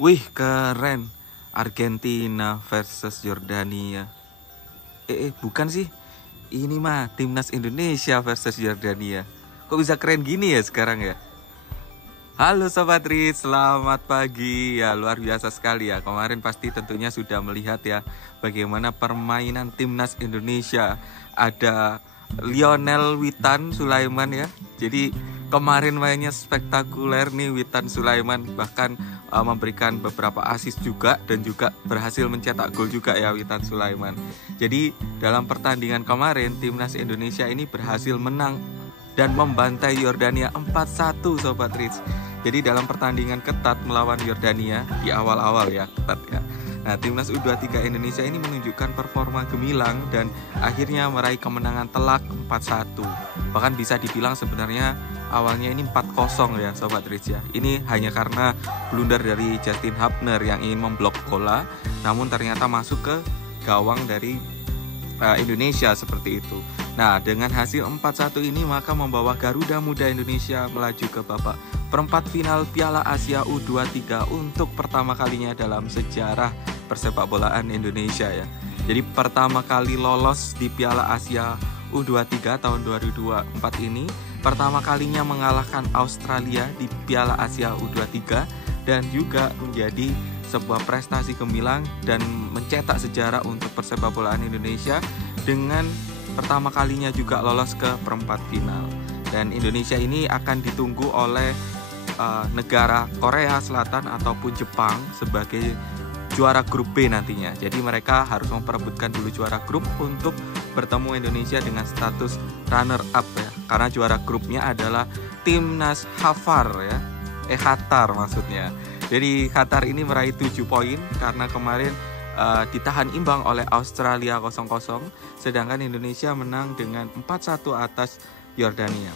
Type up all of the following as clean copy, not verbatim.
Wih, keren. Argentina versus Yordania. Bukan sih. Ini mah timnas Indonesia versus Yordania. Kok bisa keren gini ya sekarang ya? Halo Sobat Rit, selamat pagi. Ya, luar biasa sekali ya. Kemarin pasti tentunya sudah melihat ya bagaimana permainan timnas Indonesia. Ada Lionel Witan Sulaiman ya. Jadi kemarin mainnya spektakuler nih Witan Sulaiman, bahkan memberikan beberapa assist juga dan juga berhasil mencetak gol juga ya Witan Sulaiman. Jadi dalam pertandingan kemarin timnas Indonesia ini berhasil menang dan membantai Yordania 4-1 Sobat Rich. Jadi dalam pertandingan ketat melawan Yordania di awal-awal ya ketat ya. Nah, timnas U23 Indonesia ini menunjukkan performa gemilang dan akhirnya meraih kemenangan telak 4-1. Bahkan bisa dibilang sebenarnya awalnya ini 4-0 ya Sobat Rich ya. Ini hanya karena blunder dari Justin Hubner yang ingin memblok bola, namun ternyata masuk ke gawang dari Indonesia seperti itu. Nah, dengan hasil 4-1 ini maka membawa Garuda Muda Indonesia melaju ke babak perempat final Piala Asia U23 untuk pertama kalinya dalam sejarah persepakbolaan Indonesia ya. Jadi pertama kali lolos di Piala Asia U23 tahun 2024 ini, pertama kalinya mengalahkan Australia di Piala Asia U23 dan juga menjadi sebuah prestasi gemilang dan mencetak sejarah untuk persepakbolaan Indonesia dengan pertama kalinya juga lolos ke perempat final. Dan Indonesia ini akan ditunggu oleh negara Korea Selatan ataupun Jepang sebagai juara grup B nantinya. Jadi mereka harus memperebutkan dulu juara grup untuk bertemu Indonesia dengan status runner up ya. Karena juara grupnya adalah timnas Qatar ya. Qatar maksudnya. Jadi Qatar ini meraih 7 poin karena kemarin ditahan imbang oleh Australia 0-0, sedangkan Indonesia menang dengan 4-1 atas Yordania.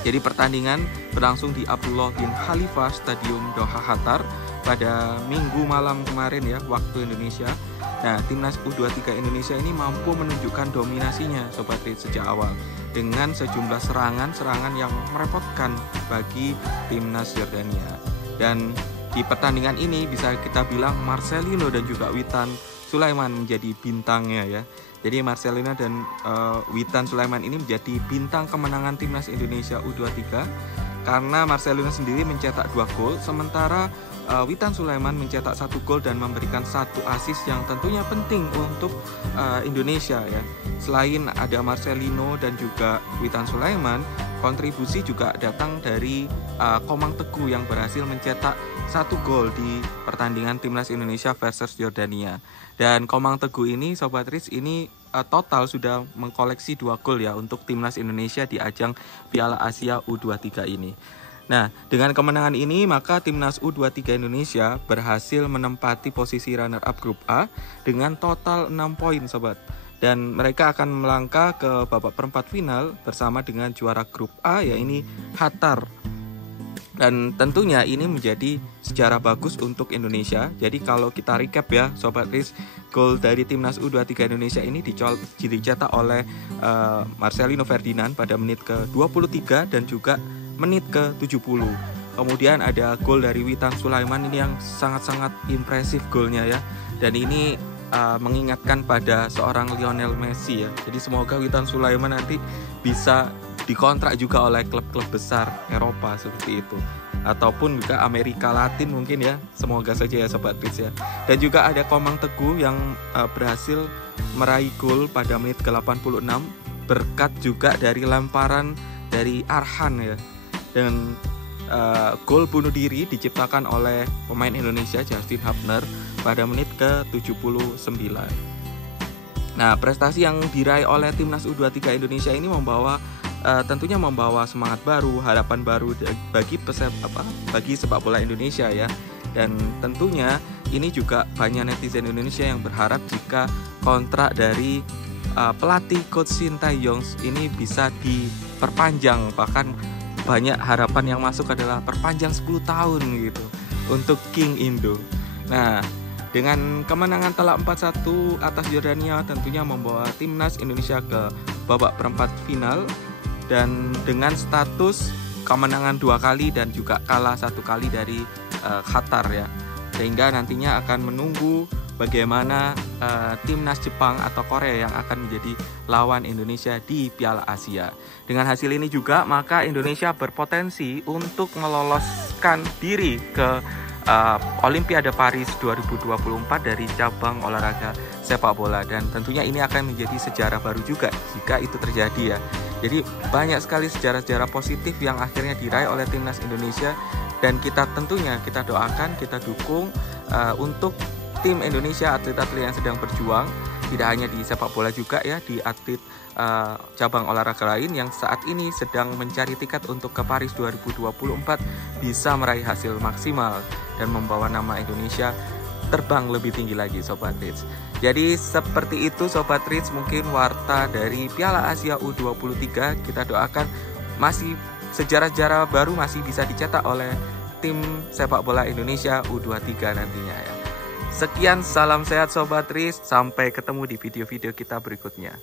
Jadi pertandingan berlangsung di Abdullah bin Khalifa Stadium Doha Qatar pada Minggu malam kemarin ya waktu Indonesia. Nah, timnas U23 Indonesia ini mampu menunjukkan dominasinya Sobat Rit sejak awal dengan sejumlah serangan yang merepotkan bagi timnas Yordania. Dan di pertandingan ini bisa kita bilang Marcelino dan juga Witan Sulaiman menjadi bintangnya ya. Jadi Marcelino dan Witan Sulaiman ini menjadi bintang kemenangan timnas Indonesia U23 karena Marcelino sendiri mencetak 2 gol, sementara Witan Sulaiman mencetak 1 gol dan memberikan 1 assist yang tentunya penting untuk Indonesia ya. Selain ada Marcelino dan juga Witan Sulaiman, kontribusi juga datang dari Komang Teguh yang berhasil mencetak 1 gol di pertandingan timnas Indonesia versus Yordania. Dan Komang Teguh ini Sobat Rich ini total sudah mengkoleksi 2 gol ya untuk timnas Indonesia di ajang Piala Asia U23 ini. Nah, dengan kemenangan ini maka timnas U23 Indonesia berhasil menempati posisi runner up grup A dengan total 6 poin Sobat. Dan mereka akan melangkah ke babak perempat final bersama dengan juara grup A yaitu Qatar. Dan tentunya ini menjadi sejarah bagus untuk Indonesia. Jadi kalau kita recap ya Sobat Riz, gol dari timnas U23 Indonesia ini dicetak oleh Marcelino Ferdinand pada menit ke-23 dan juga menit ke-70. Kemudian ada gol dari Witan Sulaiman ini yang sangat-sangat impresif golnya ya. Dan ini mengingatkan pada seorang Lionel Messi ya. Jadi semoga Witan Sulaiman nanti bisa dikontrak juga oleh klub-klub besar Eropa seperti itu, ataupun juga Amerika Latin mungkin ya. Semoga saja ya Sobat Riz ya. Dan juga ada Komang Teguh yang berhasil meraih gol pada menit ke-86 berkat juga dari lemparan dari Arhan ya. Dan gol bunuh diri diciptakan oleh pemain Indonesia Justin Hubner pada menit ke-79. Nah, prestasi yang diraih oleh timnas U23 Indonesia ini tentunya membawa semangat baru, harapan baru bagi sepak bola Indonesia ya. Dan tentunya ini juga banyak netizen Indonesia yang berharap jika kontrak dari pelatih coach Shin Tae-yong ini bisa diperpanjang, bahkan banyak harapan yang masuk adalah perpanjang 10 tahun gitu untuk King Indo. Nah, dengan kemenangan telak 4-1 atas Yordania tentunya membawa timnas Indonesia ke babak perempat final dan dengan status kemenangan 2 kali dan juga kalah 1 kali dari Qatar ya. sehingga nantinya akan menunggu bagaimana timnas Jepang atau Korea yang akan menjadi lawan Indonesia di Piala Asia. Dengan hasil ini juga maka Indonesia berpotensi untuk meloloskan diri ke Olimpiade Paris 2024 dari cabang olahraga sepak bola, dan tentunya ini akan menjadi sejarah baru juga jika itu terjadi ya. Jadi banyak sekali sejarah-sejarah positif yang akhirnya diraih oleh timnas Indonesia, dan kita tentunya kita doakan, kita dukung untuk tim Indonesia, atlet-atlet yang sedang berjuang, tidak hanya di sepak bola juga ya, di atlet cabang olahraga lain yang saat ini sedang mencari tiket untuk ke Paris 2024 bisa meraih hasil maksimal dan membawa nama Indonesia terbang lebih tinggi lagi Sobat Rich. Jadi seperti itu Sobat Rich, mungkin warta dari Piala Asia U23. Kita doakan masih sejarah-sejarah baru masih bisa dicetak oleh tim sepak bola Indonesia U23 nantinya ya. Sekian, salam sehat Sobat Rich, sampai ketemu di video-video kita berikutnya.